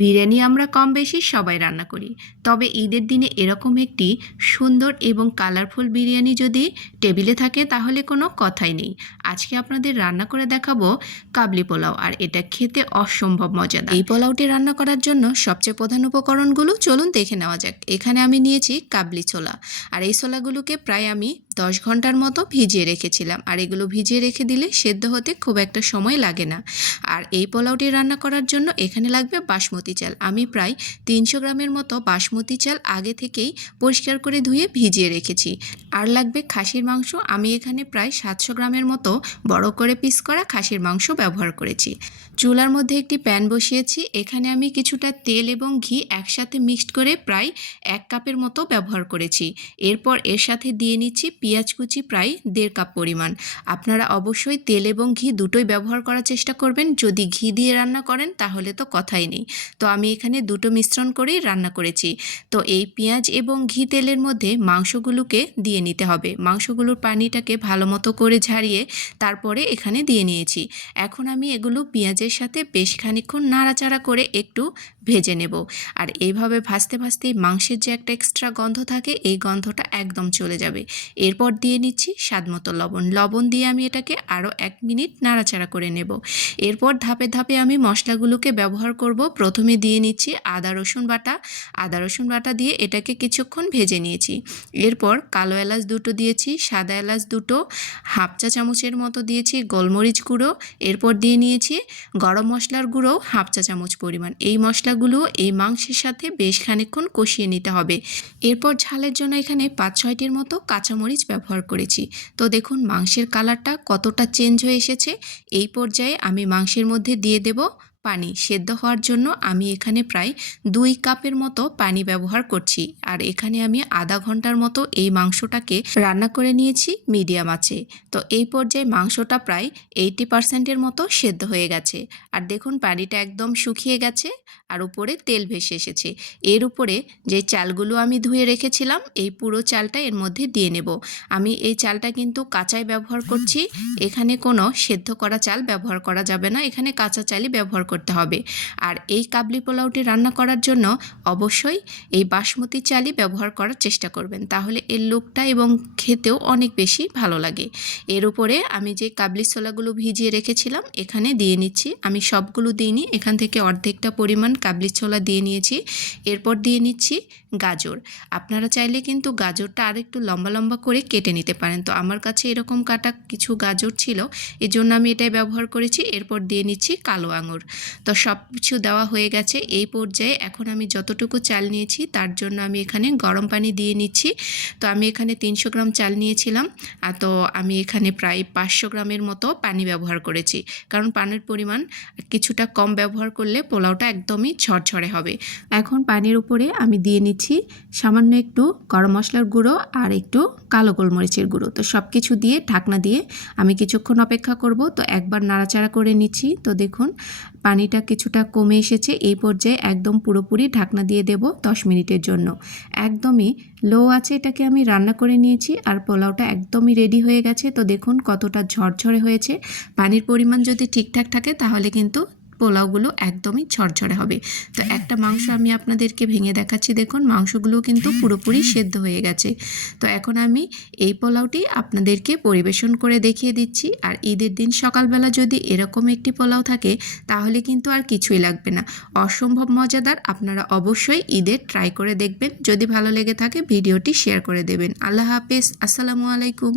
বিরিয়ানি আমরা কম বেশি সবাই রান্না করি, তবে ঈদের দিনে এরকম একটি সুন্দর এবং কালারফুল বিরিয়ানি যদি টেবিলে থাকে তাহলে কোনো কথাই নেই। আজকে আপনাদের রান্না করে দেখাবো কাবলি পোলাও, আর এটা খেতে অসম্ভব মজাদার। এই পোলাওটি রান্না করার জন্য সবচেয়ে প্রধান উপকরণগুলো চলুন দেখে নেওয়া যাক। এখানে আমি নিয়েছি কাবলি ছোলা, আর এই ছোলাগুলোকে প্রায় আমি 10 ঘন্টার মতো ভিজিয়ে রেখেছিলাম। আর এগুলো ভিজিয়ে রেখে দিলে সেদ্ধ হতে খুব একটা সময় লাগে না। আর এই পোলাওটি রান্না করার জন্য এখানে লাগবে বাসমতি চাল। আমি প্রায় 300 গ্রামের মতো বাসমতি চাল আগে থেকেই পরিষ্কার করে ধুয়ে ভিজিয়ে রেখেছি। আর লাগবে খাসির মাংস। আমি এখানে প্রায় 700 গ্রামের মতো বড় করে পিস করা খাসির মাংস ব্যবহার করেছি। চুলার মধ্যে একটি প্যান বসিয়েছি। এখানে আমি কিছুটা তেল এবং ঘি একসাথে মিক্সড করে প্রায় 1 কাপের মতো ব্যবহার করেছি। এরপর এর সাথে দিয়ে নিচ্ছি পেঁয়াজ কুচি প্রায় 1.5 কাপ পরিমাণ। আপনারা অবশ্যই তেল এবং ঘি দুটোই ব্যবহার করার চেষ্টা করবেন। যদি ঘি দিয়ে রান্না করেন তাহলে তো কথাই নেই। তো আমি এখানে দুটো মিশ্রণ করেই রান্না করেছি। তো এই পেঁয়াজ এবং ঘি তেলের মধ্যে মাংসগুলোকে দিয়ে নিতে হবে। মাংসগুলোর পানিটাকে ভালো মতো করে ঝারিয়ে তারপরে এখানে দিয়ে নিয়েছি। এখন আমি এগুলো পেঁয়াজের সাথে বেশ খানিকক্ষণ নাড়াচাড়া করে একটু ভেজে নেব। আর এইভাবে ভাজতে ভাজতে মাংসের যে একটা এক্সট্রা গন্ধ থাকে, এই গন্ধটা একদম চলে যাবে। এরপর দিয়ে নিচ্ছি স্বাদমতো লবণ দিয়ে আমি এটাকে আরও 1 মিনিট নাড়াচাড়া করে নেব। এরপর ধাপে ধাপে আমি মশলাগুলোকে ব্যবহার করব। প্রথমে দিয়ে নিচ্ছি আদা রসুন বাটা দিয়ে এটাকে কিছুক্ষণ ভেজে নিয়েছি। এরপর কালো এলাচ দুটো দিয়েছি, সাদা এলাচ দুটো, হাফ চা চামচের মতো দিয়েছি গোলমরিচ গুঁড়ো। এরপর দিয়ে নিয়েছি গরম মশলার গুঁড়ো হাফ চা চামচ পরিমাণ। এই মশলাগুলো এই মাংসের সাথে বেশ খানিকক্ষণ কষিয়ে নিতে হবে। এরপর ঝালের জন্য এখানে 5-6টির মতো কাঁচামরিচ ব্যবহার করেছি। তো দেখুন মাংসের কালারটা কতটা চেঞ্জ হয়ে এসেছে। এই পর্যায়ে আমি মাংসের মধ্যে দিয়ে দেব পানি। সেদ্ধ হওয়ার জন্য আমি এখানে প্রায় 2 কাপের মতো পানি ব্যবহার করছি। আর এখানে আমি আধা ঘন্টার মতো এই মাংসটাকে রান্না করে নিয়েছি মিডিয়াম আঁচে। তো এই পর্যায়ে মাংসটা প্রায় 80% মতো সেদ্ধ হয়ে গেছে। আর দেখুন পানিটা একদম শুকিয়ে গেছে আর উপরে তেল ভেসে এসেছে। এর উপরে যে চালগুলো আমি ধুয়ে রেখেছিলাম, এই পুরো চালটা এর মধ্যে দিয়ে নেব। আমি এই চালটা কিন্তু কাঁচাই ব্যবহার করছি। এখানে কোনো সেদ্ধ করা চাল ব্যবহার করা যাবে না, এখানে কাঁচা চালই ব্যবহার করতে হবে। আর এই কাবলি পোলাওটি রান্না করার জন্য অবশ্যই এই বাসমতি চালই ব্যবহার করার চেষ্টা করবেন, তাহলে এর লুকটা এবং খেতেও অনেক বেশি ভালো লাগে। এর উপরে আমি যে কাবলি ছোলাগুলো ভিজিয়ে রেখেছিলাম এখানে দিয়ে নিচ্ছি। আমি সবগুলো দিইনি, এখান থেকে অর্ধেকটা পরিমাণ কাবলি ছোলা দিয়ে নিয়েছি। এরপর দিয়ে নিচ্ছি গাজর। আপনারা চাইলে কিন্তু গাজরটা আর একটু লম্বা লম্বা করে কেটে নিতে পারেন। তো আমার কাছে এরকম কাটা কিছু গাজর ছিল, এজন্য আমি এটাই ব্যবহার করেছি। এরপর দিয়ে নিচ্ছি কালো আঙুর। তো সব কিছু দেওয়া হয়ে গেছে। এই পর্যায়ে এখন আমি যতটুকু চাল নিয়েছি তার জন্য আমি এখানে গরম পানি দিয়ে নিচ্ছি। তো আমি এখানে 300 গ্রাম চাল নিয়েছিলাম, তো আমি এখানে প্রায় 500 গ্রামের মতো পানি ব্যবহার করেছি। কারণ পানির পরিমাণ কিছুটা কম ব্যবহার করলে পোলাওটা একদমই ঝরঝরে হবে। এখন পানির উপরে আমি দিয়ে নিচ্ছি সামান্য একটু গরম মশলার গুঁড়ো আর একটু কালো গোলমরিচের গুঁড়ো। তো সব কিছু দিয়ে ঢাকনা দিয়ে আমি কিছুক্ষণ অপেক্ষা করব। তো একবার নাড়াচাড়া করে নিচ্ছি। তো দেখুন পানিটা কিছুটা কমে এসেছে। এই পর্যায়ে একদম পুরোপুরি ঢাকনা দিয়ে দেব 10 মিনিটের জন্য। একদমই লো আছে এটাকে আমি রান্না করে নিয়েছি। আর পোলাওটা একদমই রেডি হয়ে গেছে। তো দেখুন কতটা ঝরঝরে হয়েছে। পানির পরিমাণ যদি ঠিকঠাক থাকে তাহলে কিন্তু পোলাওগুলো একদমই ঝরঝরে হবে। তো একটা মাংস আমি আপনাদেরকে ভেঙে দেখাচ্ছি। দেখুন মাংসগুলো কিন্তু পুরোপুরি সেদ্ধ হয়ে গেছে। তো এখন আমি এই পোলাওটি আপনাদেরকে পরিবেশন করে দেখিয়ে দিচ্ছি। আর ঈদের দিন সকালবেলা যদি এরকম একটি পোলাও থাকে তাহলে কিন্তু আর কিছুই লাগবে না। অসম্ভব মজাদার। আপনারা অবশ্যই ঈদে ট্রাই করে দেখবেন। যদি ভালো লেগে থাকে ভিডিওটি শেয়ার করে দেবেন। আল্লাহ হাফেজ। আসসালামু আলাইকুম।